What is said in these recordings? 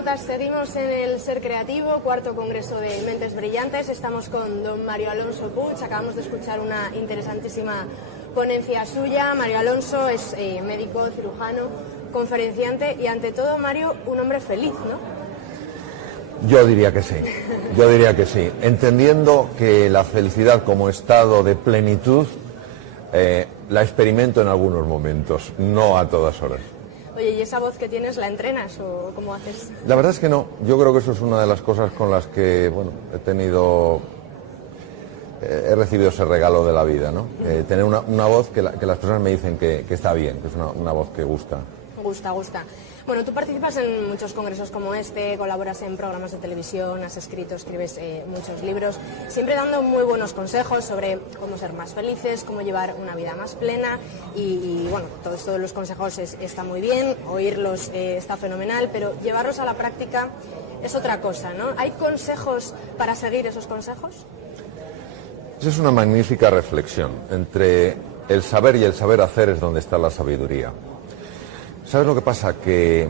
Internautas, seguimos en el Ser Creativo, cuarto congreso de Mentes Brillantes. Estamos con don Mario Alonso Puig. Acabamos de escuchar una interesantísima ponencia suya. Mario Alonso es médico, cirujano, conferenciante y ante todo, Mario, un hombre feliz, ¿no? Yo diría que sí, entendiendo que la felicidad como estado de plenitud la experimento en algunos momentos, no a todas horas. Oye, ¿y esa voz que tienes la entrenas o cómo haces? La verdad es que no, yo creo que eso es una de las cosas con las que, bueno, he recibido ese regalo de la vida, ¿no? Tener una voz que las personas me dicen que está bien, que es una voz que gusta. Gusta. Bueno, tú participas en muchos congresos como este, colaboras en programas de televisión, has escrito, escribes muchos libros, siempre dando muy buenos consejos sobre cómo ser más felices, cómo llevar una vida más plena y bueno, todos los consejos está muy bien, oírlos está fenomenal, pero llevarlos a la práctica es otra cosa, ¿no? ¿Hay consejos para seguir esos consejos? Esa es una magnífica reflexión. Entre el saber y el saber hacer es donde está la sabiduría. ¿Sabes lo que pasa? Que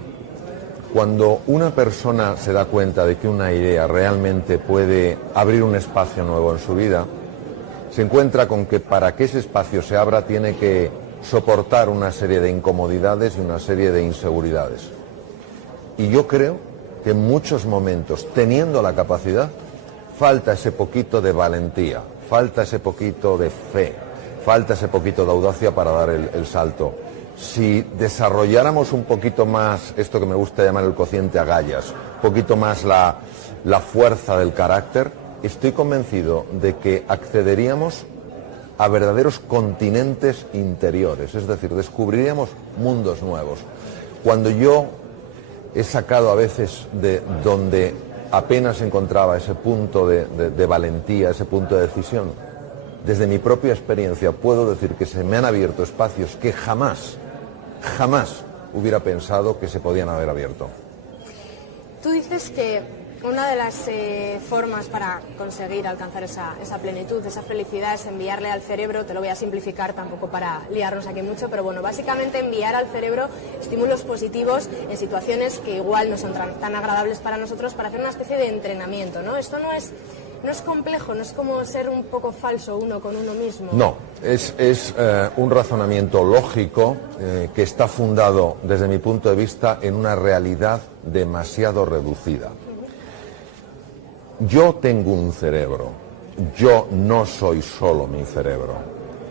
cuando una persona se da cuenta de que una idea realmente puede abrir un espacio nuevo en su vida, se encuentra con que para que ese espacio se abra tiene que soportar una serie de incomodidades y una serie de inseguridades. Y yo creo que en muchos momentos, teniendo la capacidad, falta ese poquito de valentía, falta ese poquito de fe, falta ese poquito de audacia para dar el salto. Si desarrolláramos un poquito más esto que me gusta llamar el cociente agallas, un poquito más la fuerza del carácter, estoy convencido de que accederíamos a verdaderos continentes interiores, es decir, descubriríamos mundos nuevos. Cuando yo he sacado a veces de donde apenas encontraba ese punto de valentía, ese punto de decisión, desde mi propia experiencia puedo decir que se me han abierto espacios que jamás hubiera pensado que se podían haber abierto. Tú dices que una de las formas para conseguir alcanzar esa plenitud, esa felicidad, es enviarle al cerebro, te lo voy a simplificar tampoco para liarnos aquí mucho, pero bueno, básicamente enviar al cerebro estímulos positivos en situaciones que igual no son tan agradables para nosotros, para hacer una especie de entrenamiento, ¿no? Esto no es complejo, no es como ser un poco falso uno con uno mismo. No, es un razonamiento lógico que está fundado, desde mi punto de vista, en una realidad demasiado reducida. Yo tengo un cerebro, yo no soy solo mi cerebro.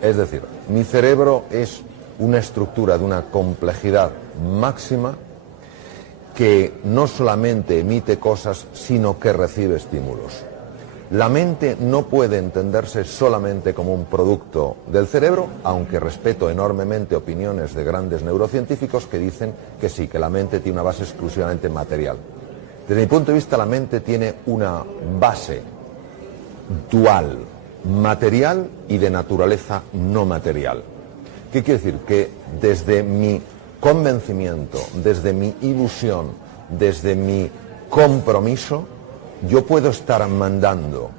Es decir, mi cerebro es una estructura de una complejidad máxima que no solamente emite cosas, sino que recibe estímulos. La mente no puede entenderse solamente como un producto del cerebro, aunque respeto enormemente opiniones de grandes neurocientíficos que dicen que sí, que la mente tiene una base exclusivamente material. Desde mi punto de vista, la mente tiene una base dual, material y de naturaleza no material. ¿Qué quiere decir? Que desde mi convencimiento, desde mi ilusión, desde mi compromiso, yo puedo estar mandando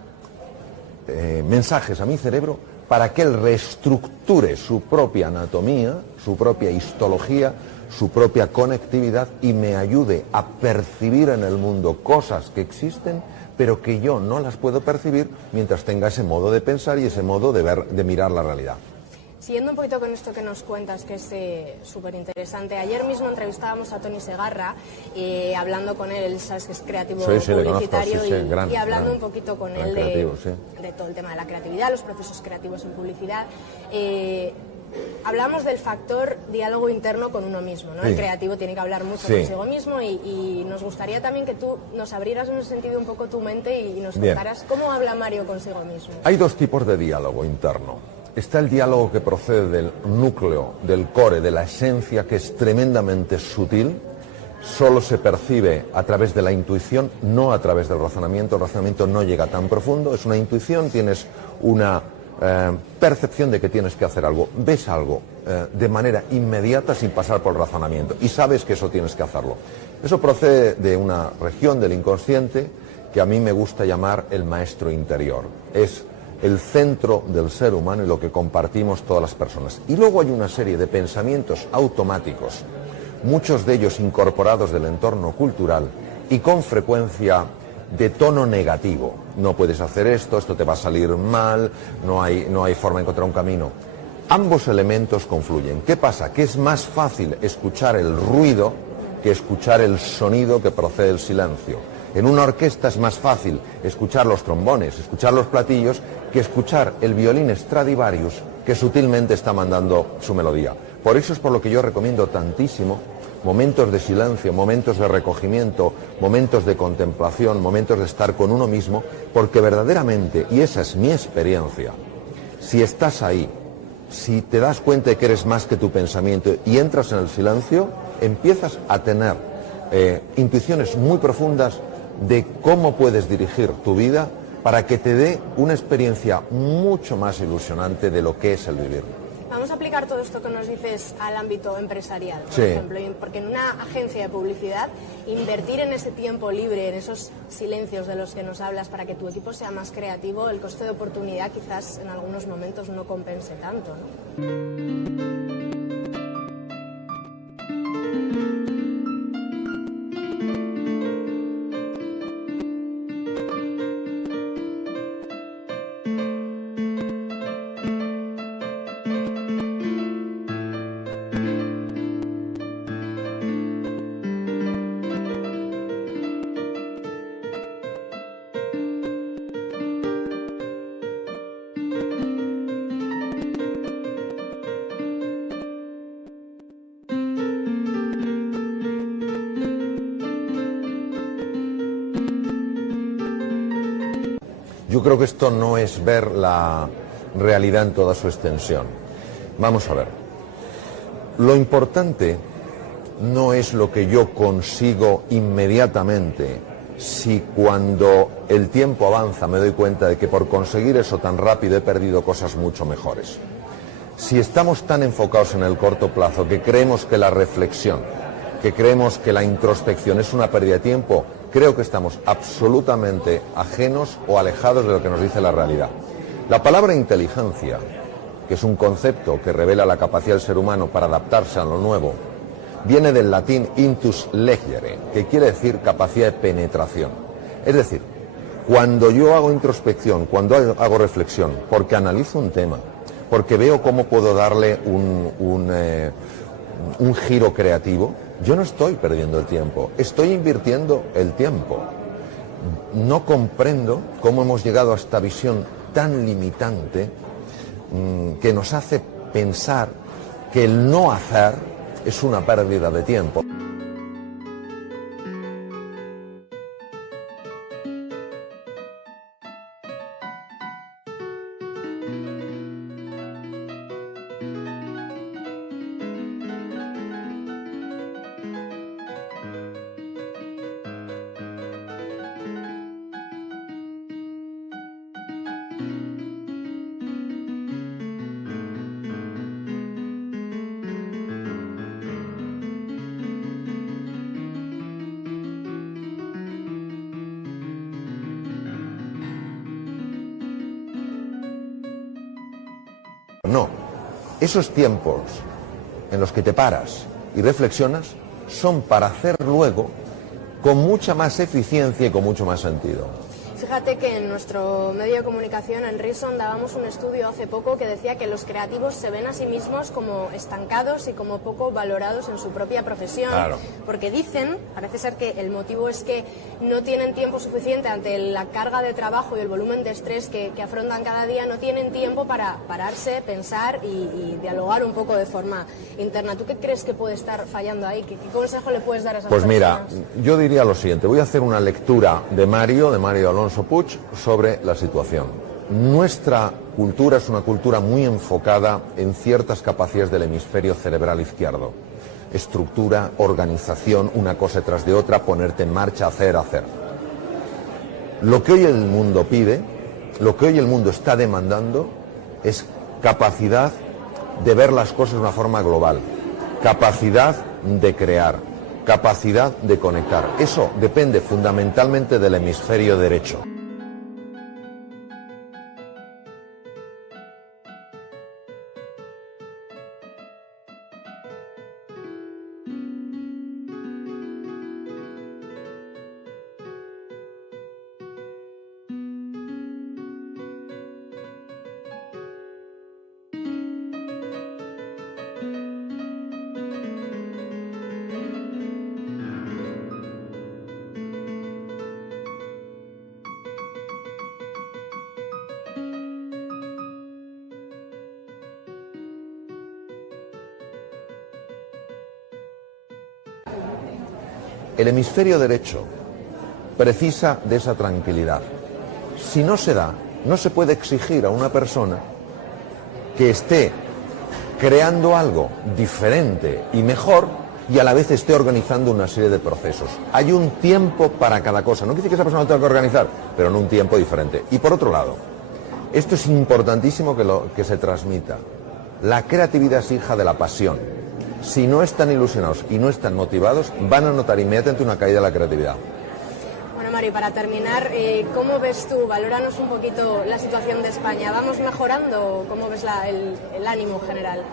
mensajes a mi cerebro para que él reestructure su propia anatomía, su propia histología, su propia conectividad y me ayude a percibir en el mundo cosas que existen, pero que yo no las puedo percibir mientras tenga ese modo de pensar y ese modo de mirar la realidad. Siguiendo un poquito con esto que nos cuentas, que es súper interesante, ayer mismo entrevistábamos a Tony Segarra, hablando con él, sabes que es creativo publicitario, y hablando un poquito con él de todo el tema de la creatividad, los procesos creativos en publicidad. Hablamos del factor diálogo interno con uno mismo, ¿no? Sí. El creativo tiene que hablar mucho consigo mismo y nos gustaría también que tú nos abrieras en ese sentido un poco tu mente y nos contaras cómo habla Mario consigo mismo. Hay dos tipos de diálogo interno. Está el diálogo que procede del núcleo, del core, de la esencia, que es tremendamente sutil, solo se percibe a través de la intuición, no a través del razonamiento. El razonamiento no llega tan profundo, es una intuición, tienes una percepción de que tienes que hacer algo, ves algo de manera inmediata sin pasar por el razonamiento y sabes que eso tienes que hacerlo. Eso procede de una región del inconsciente que a mí me gusta llamar el maestro interior. Es el centro del ser humano y lo que compartimos todas las personas. Y luego hay una serie de pensamientos automáticos, muchos de ellos incorporados del entorno cultural, y con frecuencia de tono negativo. No puedes hacer esto, esto te va a salir mal, no hay forma de encontrar un camino. Ambos elementos confluyen. ¿Qué pasa? Que es más fácil escuchar el ruido que escuchar el sonido que procede del silencio. En una orquesta es más fácil escuchar los trombones, escuchar los platillos, que escuchar el violín Stradivarius que sutilmente está mandando su melodía. Por eso es por lo que yo recomiendo tantísimo momentos de silencio, momentos de recogimiento, momentos de contemplación, momentos de estar con uno mismo, porque verdaderamente, y esa es mi experiencia, si estás ahí, si te das cuenta de que eres más que tu pensamiento y entras en el silencio, empiezas a tener intuiciones muy profundas de cómo puedes dirigir tu vida para que te dé una experiencia mucho más ilusionante de lo que es el vivir. Vamos a aplicar todo esto que nos dices al ámbito empresarial, por Sí. ejemplo, porque en una agencia de publicidad, invertir en ese tiempo libre, en esos silencios de los que nos hablas para que tu equipo sea más creativo, el coste de oportunidad quizás en algunos momentos no compense tanto, ¿no? Yo creo que esto no es ver la realidad en toda su extensión. Vamos a ver. Lo importante no es lo que yo consigo inmediatamente, si cuando el tiempo avanza me doy cuenta de que por conseguir eso tan rápido he perdido cosas mucho mejores. Si estamos tan enfocados en el corto plazo que creemos que la reflexión, que creemos que la introspección es una pérdida de tiempo, creo que estamos absolutamente ajenos o alejados de lo que nos dice la realidad. La palabra inteligencia, que es un concepto que revela la capacidad del ser humano para adaptarse a lo nuevo, viene del latín intus legere, que quiere decir capacidad de penetración. Es decir, cuando yo hago introspección, cuando hago reflexión, porque analizo un tema, porque veo cómo puedo darle un giro creativo, yo no estoy perdiendo el tiempo, estoy invirtiendo el tiempo. No comprendo cómo hemos llegado a esta visión tan limitante que nos hace pensar que el no hacer es una pérdida de tiempo. No, esos tiempos en los que te paras y reflexionas son para hacer luego con mucha más eficiencia y con mucho más sentido. Fíjate que en nuestro medio de comunicación, en Reason, dábamos un estudio hace poco que decía que los creativos se ven a sí mismos como estancados y como poco valorados en su propia profesión. Claro. Porque dicen, parece ser que el motivo es que no tienen tiempo suficiente ante la carga de trabajo y el volumen de estrés que afrontan cada día, no tienen tiempo para pararse, pensar y dialogar un poco de forma interna. ¿Tú qué crees que puede estar fallando ahí? ¿Qué consejo le puedes dar a esas Pues personas? mira, yo diría lo siguiente, voy a hacer una lectura de Mario Alonso Puig, sobre la situación. Nuestra cultura es una cultura muy enfocada en ciertas capacidades del hemisferio cerebral izquierdo. Estructura, organización, una cosa tras de otra, ponerte en marcha, hacer. Lo que hoy el mundo pide, lo que hoy el mundo está demandando es capacidad de ver las cosas de una forma global, capacidad de crear, capacidad de conectar. Eso depende fundamentalmente del hemisferio derecho. El hemisferio derecho precisa de esa tranquilidad. Si no se da, no se puede exigir a una persona que esté creando algo diferente y mejor y a la vez esté organizando una serie de procesos. Hay un tiempo para cada cosa. No quiere decir que esa persona lo tenga que organizar, pero en un tiempo diferente. Y por otro lado, esto es importantísimo que se transmita. La creatividad es hija de la pasión. Si no están ilusionados y no están motivados, van a notar inmediatamente una caída de la creatividad. Bueno, Mario, para terminar, ¿cómo ves tú? Valóranos un poquito la situación de España. ¿Vamos mejorando? ¿Cómo ves el ánimo general?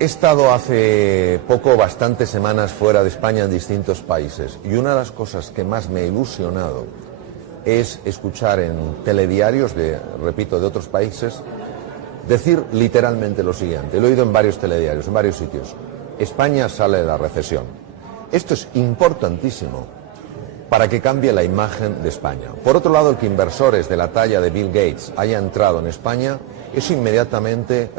He estado hace poco, bastantes semanas fuera de España en distintos países y una de las cosas que más me ha ilusionado es escuchar en telediarios de otros países decir literalmente lo siguiente. Lo he oído en varios telediarios, en varios sitios. España sale de la recesión. Esto es importantísimo para que cambie la imagen de España. Por otro lado, el que inversores de la talla de Bill Gates haya entrado en España, eso inmediatamente...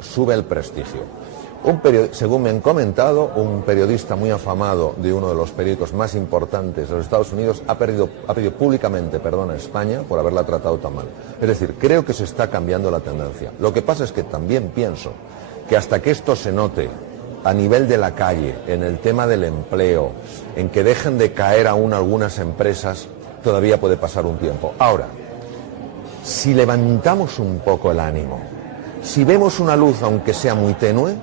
sube el prestigio. Según me han comentado, un periodista muy afamado de uno de los periódicos más importantes de los Estados Unidos ha pedido públicamente perdón a España por haberla tratado tan mal. Es decir, creo que se está cambiando la tendencia. Lo que pasa es que también pienso que hasta que esto se note a nivel de la calle, en el tema del empleo, en que dejen de caer aún algunas empresas, todavía puede pasar un tiempo. Ahora, si levantamos un poco el ánimo, si vemos una luz, aunque sea muy tenue,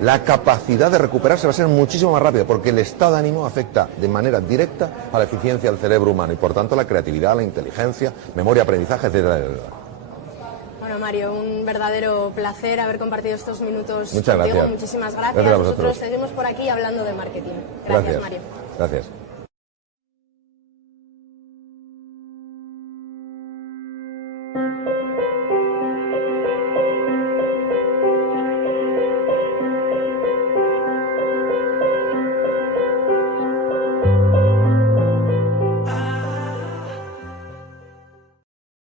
la capacidad de recuperarse va a ser muchísimo más rápida, porque el estado de ánimo afecta de manera directa a la eficiencia del cerebro humano y, por tanto, la creatividad, la inteligencia, memoria, aprendizaje, etcétera, etcétera. Bueno, Mario, un verdadero placer haber compartido estos minutos Muchas contigo. gracias. Muchísimas gracias. Nosotros seguimos por aquí hablando de marketing. Gracias. Mario. Gracias.